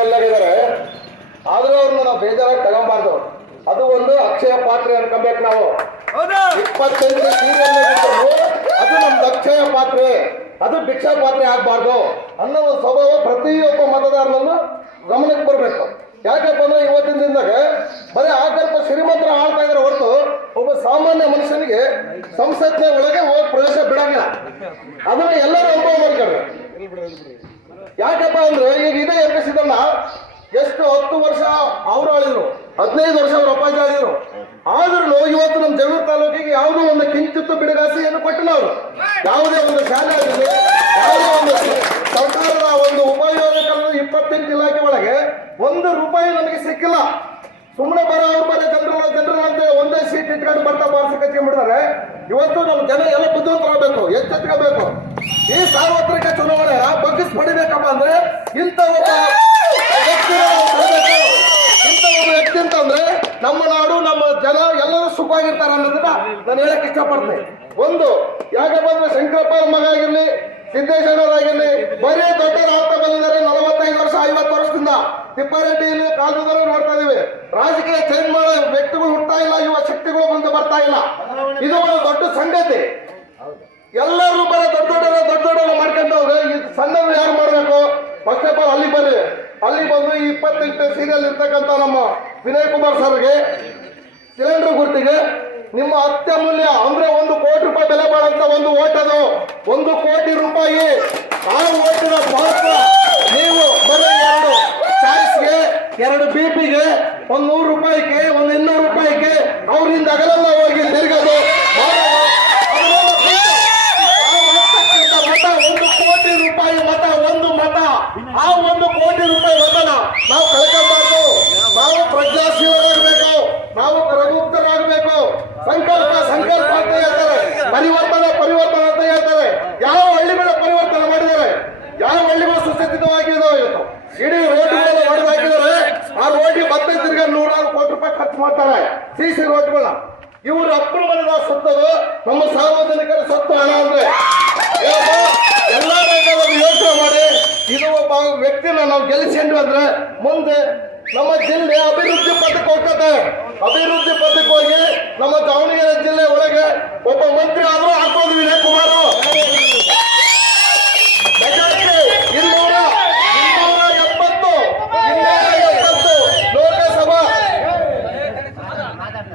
ಎಲ್ಲರಿದ್ದಾರೆ, ಆದ್ರೂ ಅವ್ರನ್ನ ನಾವು ಬೇಜಾರಾಗಿ ತಗೊಂಬಾರ್ದು. ಅದು ಒಂದು ಅಕ್ಷಯ ಪಾತ್ರೆ ಅನ್ಕೊಬೇಕು ನಾವು. 28 ಸೀರಿಯಲ್ ಅದು ನಮ್ದು ಅಕ್ಷಯ ಪಾತ್ರೆ, ಅದು ಭಿಕ್ಷಾ ಪಾತ್ರೆ ಆಗ್ಬಾರ್ದು ಅನ್ನೋ ಒಂದು ಸ್ವಭಾವ ಪ್ರತಿಯೊಬ್ಬ ಮತದಾರನನ್ನು ಗಮನಕ್ಕೆ ಬರಬೇಕು. ಯಾಕಪ್ಪ ಅಂದ್ರೆ ಇವತ್ತಿನ ದಿನದಾಗ ಬರೀ ಆಕಲ್ಪ ಶ್ರೀಮಂತರ ಆಳ್ತಾ ಇದ್ರೆ ಹೊರತು ಒಬ್ಬ ಸಾಮಾನ್ಯ ಮನುಷ್ಯನಿಗೆ ಸಂಸತ್ತಿನ ಒಳಗೆ ಹೋಗಿ ಪ್ರವೇಶ ಬಿಡಂಗಿಲ್ಲ. ಅದನ್ನ ಎಲ್ಲರೂ ಅನುಭವ ಮಾಡ್ಕೊಂಡ್ರೆ. ಯಾಕಪ್ಪ ಅಂದ್ರೆ ಈಗ ಇದೇ ಎಬ್ಬಿಸಿದಲ್ಲ ಎಷ್ಟು 10 ವರ್ಷ ಅವ್ರು ಆಳಿದ್ರು, 15 ವರ್ಷ ಅವ್ರ ಅಪ್ಪಾಜಿ ಆಳಿದ್ರು. ಆದ್ರೂ ಇವತ್ತು ನಮ್ಮ ಜಗಳೂರು ತಾಲೂಕಿಗೆ ಯಾವುದೋ ಒಂದು ಕಿಂಚಿತ್ತು ಬಿಡುಗಾಸೆಯನ್ನು ಕೊಟ್ಟಿಲ್ಲ ಅವರು. ಯಾವುದೇ ಒಂದು ಶಾಲೆ ಆಗಲಿ, ಯಾವುದೇ ಒಂದು ಸರ್ಕಾರದ ಒಂದು ಉಪಯೋಗಕರಣ 28 ಇಲಾಖೆ ಒಳಗೆ 1 ರೂಪಾಯಿ ನಮಗೆ ಸಿಕ್ಕಿಲ್ಲ. ಸುಮ್ಮನೆ ಅವ್ರು ಬರೋ ಜನರಲ್ ಅಂತ ಒಂದೇ ಸೀಟ್ ಇಟ್ಕೊಂಡು ಬರ್ತಾ ಬಾರಿಸಿ ಕಚ್ಕೊಂಡ್ಬಿಡ್ತಾರೆ. ಇವತ್ತು ನಮ್ಮ ಜನ ಎಲ್ಲ ಬುದ್ಧಿವಂತರಾಗಬೇಕು, ಎಚ್ಚೆತ್ಕೋಬೇಕು. ಈ ಸಾರ್ವತ್ರಿಕ ಚುನಾವಣೆ ಬಗ್ಗಿಸ್ ಪಡಿಬೇಕಪ್ಪ ಅಂದ್ರೆ ಇಂಥ ಒಬ್ಬ ವ್ಯಕ್ತಿ ಅಂತಂದ್ರೆ ನಮ್ಮ ನಾಡು, ನಮ್ಮ ಜನ ಎಲ್ಲರೂ ಸುಖವಾಗಿರ್ತಾರೆ ಅನ್ನೋದನ್ನ ನಾನು ಹೇಳಕ್ ಇಷ್ಟಪಡ್ತೇನೆ. ಒಂದು ಯಾಕಪ್ಪ ಅಂದ್ರೆ ಶಂಕರಪ್ಪ ಮಗ ಆಗಿರ್ಲಿ, ಸಿದ್ದೇಶ್ವರರಾಗಿರ್ಲಿ, ಬರೀ ದೊಡ್ಡವರು ಆಗ್ತಾ ಬಂದಿದ್ದಾರೆ. 45 ವರ್ಷ 50 ವರ್ಷದಿಂದ ತಿಪ್ಪಾರೆಡ್ಡಿಯಲ್ಲಿ ಕಾಲದಲ್ಲಿ ನೋಡ್ತಾ ಇದೀವಿ. ರಾಜಕೀಯ ಚೇಂಜ್ ಮಾಡೋ ವ್ಯಕ್ತಿಗಳು ಹುಟ್ಟಾ ಇಲ್ಲ, ಯುವ ಶಕ್ತಿಗಳು ಮುಂದೆ ಬರ್ತಾ ಇಲ್ಲ. ಇದು ಒಂದು ದೊಡ್ಡ ಸಂಗತಿ. ಎಲ್ಲರೂ ಬರೀ ದೊಡ್ಡ ಮಾಡ್ಕೊಂಡು ಹೋದ್ರೆ ಈ ಸಣ್ಣರು ಯಾರು ಮಾಡ್ಬೇಕು? ಫಸ್ಟ್ ಆಫ್ ಆಲ್ ಅಲ್ಲಿ ಬರ್ರಿ, ಅಲ್ಲಿ ಬಂದು 28 ಸೀರಿಯಲ್ ಇರ್ತಕ್ಕಂಥ ನಮ್ಮ ವಿನಯ್ ಕುಮಾರ್ ಸರ್ಗೆ ಸಿಲಿಂಡರ್ ಗುರ್ತಿಗೆ ನಿಮ್ಮ ಅತ್ಯಮೂಲ್ಯ ಅಂದ್ರೆ 1 ಕೋಟಿ ರೂಪಾಯಿ ಬೆಲೆ ಬಾಳಂತ ಒಂದು ಓಟ್, ಅದು 1 ಕೋಟಿ ರೂಪಾಯಿ. ಆ ಓಟಿನ ಮಹತ್ವ ನೀವು ಬರೀ 2 ಚಾಯ್ಸ್ಗೆ, 2 BP-ಗೆ, 100 ರೂಪಾಯಿಗೆ, 200 ರೂಪಾಯಿಗೆ ಅವರಿಂದ ಅಗಲೆಲ್ಲ ಹೋಗಿ ತಿರ್ಗೋದು. 1 ಕೋಟಿ ರೂಪಾಯಿ ಮತ, ಒಂದು ಮತ. ಆ 1 ಕೋಟಿ ರೂಪಾಯಿ ಮತನ ನಾವು ಕಳ್ಕೊಬಾರ್ದು. ನಾವು ಪ್ರಜ್ಞಾಶೀಲರಾಗಬೇಕು, ನಾವು ಪ್ರಬುದ್ಧರಾಗಬೇಕು. ಸಂಕಲ್ಪ ಅಂತ ಹೇಳ್ತಾರೆ, ಪರಿವರ್ತನೆ ಅಂತ ಹೇಳ್ತಾರೆ. ಯಾವ ಹಳ್ಳಿಗಳ ಪರಿವರ್ತನೆ ಮಾಡಿದ್ದಾರೆ, ಯಾವ ಹಳ್ಳಿಗಳು ಸುಸ್ಥಿತವಾಗಿದ್ದಾವೆ. ಇವತ್ತು ಇಡೀ ರೋಡ್ಗಳೆಲ್ಲ ಹೊಡೆದು ಹಾಕಿದ್ದಾರೆ. ಆ ರೋಡಿಗೆ ಮತ್ತೆ ತಿರ್ಗಿ 100 ಕೋಟಿ ರೂಪಾಯಿ ಖರ್ಚು ಮಾಡ್ತಾರೆ CC ರೋಡ್ಗಳನ್ನ. ಇವರು ಅಕ್ರಮದ ಸತ್ತದು ನಮ್ಮ ಸಾರ್ವಜನಿಕರ ಸತ್ತು ಹಣ ಅಂದ್ರೆ ಎಲ್ಲ ಯೋಚನೆ ಮಾಡಿ ಇದು ಒಬ್ಬ ವ್ಯಕ್ತಿನ ನಾವು ಗೆಲ್ಲಿಸಿಕೊಂಡು ಅಂದ್ರೆ ಮುಂದೆ ನಮ್ಮ ಜಿಲ್ಲೆ ಅಭಿವೃದ್ಧಿ ಪಥಕ್ಕೆ ಹೋಗ್ತದೆ. ಅಭಿವೃದ್ಧಿ ಪಥಕ್ಕೆ ಹೋಗಿ ನಮ್ಮ ದಾವಣಗೆರೆ ಜಿಲ್ಲೆ ಒಳಗೆ ಒಬ್ಬ ಮಂತ್ರಿ ಆದ್ರೂ ಹಾಕೋದು ವಿನಯ್ ಕುಮಾರ್.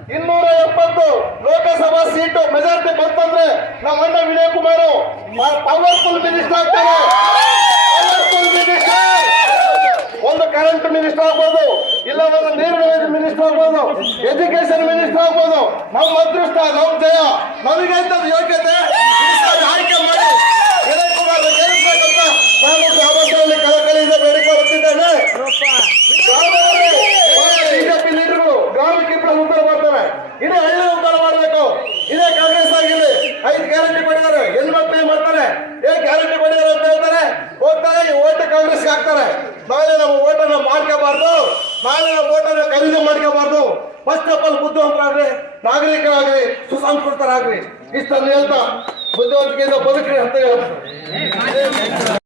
270 ಲೋಕಸಭಾ ಸೀಟು ಮೆಜಾರಿಟಿ ಬಂತಂದ್ರೆ ನಮ್ಮ ಅಣ್ಣ ವಿನಯ್ ಕುಮಾರ್ ಪವರ್ಫುಲ್ ಮಿನಿಸ್ಟರ್ ಆಗ್ತಾರೆ. ಪವರ್ಫುಲ್ ಮಿನಿಸ್ಟರ್, ಒಂದು ಕರೆಂಟ್ ಮಿನಿಸ್ಟರ್ ಆಗ್ಬೋದು, ಇಲ್ಲ ಒಂದು ನೀರಿನ ಮಿನಿಸ್ಟರ್ ಆಗ್ಬೋದು, ಎಜುಕೇಶನ್ ಮಿನಿಸ್ಟರ್ ಆಗ್ಬೋದು. ನಮ್ಮ ಅದೃಷ್ಟ, ನಮ್ಮ ಜಯ, ನಮಗಂತ ಯೋಗ್ಯತೆ ಆಯ್ಕೆ ಮಾಡಿ ವಿನಯ್ ಕುಮಾರ್ ಗೆಲ್ಲಿಸಬೇಕಂತ ನಾನು ಗ್ರಾಮದಲ್ಲಿ ಕಳಕಳಿಯಿಂದ ಬೇಡಿಕೊಳ್ಳುತ್ತಿದ್ದೇನೆ. ಬಿಜೆಪಿ ಲೀಡರ್ಗಳು ಗ್ರಾಮಕ್ಕೆ ಉತ್ತರ ಮಾಡ್ತಾರೆ, ಇಡೀ ಹಳ್ಳಿ ಉತ್ತರ ಮಾಡಬೇಕು. ಇದೇ ಕಾಂಗ್ರೆಸ್ ಆಗಿರ್ಲಿ 5 ಗ್ಯಾರಂಟಿ ಕೊಡಿದ್ದಾರೆ, ಹೆಣ್ಮಕ್ಳು ಮಾಡ್ತಾರೆ, ಗ್ಯಾರಂಟಿ ಕೊಡಿದ್ದಾರೆ ಅಂತ ಹೇಳ್ತಾರೆ, ಹೋಗ್ತಾರೆ, ಓಟ್ ಕಾಂಗ್ರೆಸ್ಗೆ ಹಾಕ್ತಾರೆ. ನಾಳೆ ನಮ್ಮ ಓಟನ್ನು ಮಾಡ್ಕೋಬಾರ್ದು, ನಾಳೆ ನಮ್ಮ ಓಟನ್ನು ಖರೀದಿ ಮಾಡ್ಕೋಬಾರ್ದು. ಫಸ್ಟ್ ಆಫ್ ಆಲ್ ಬುದ್ಧಿವಂತರಾಗ್ರಿ, ನಾಗರಿಕರಾಗ್ರಿ, ಸುಸಂಸ್ಕೃತರಾಗ್ರಿ. ಇಷ್ಟನ್ನು ಹೇಳ್ತಾ ಬುದ್ಧಿವಂತಿಕೆಯಿಂದ ಬದುಕ್ರಿ ಅಂತ ಹೇಳ್ತಾರೆ.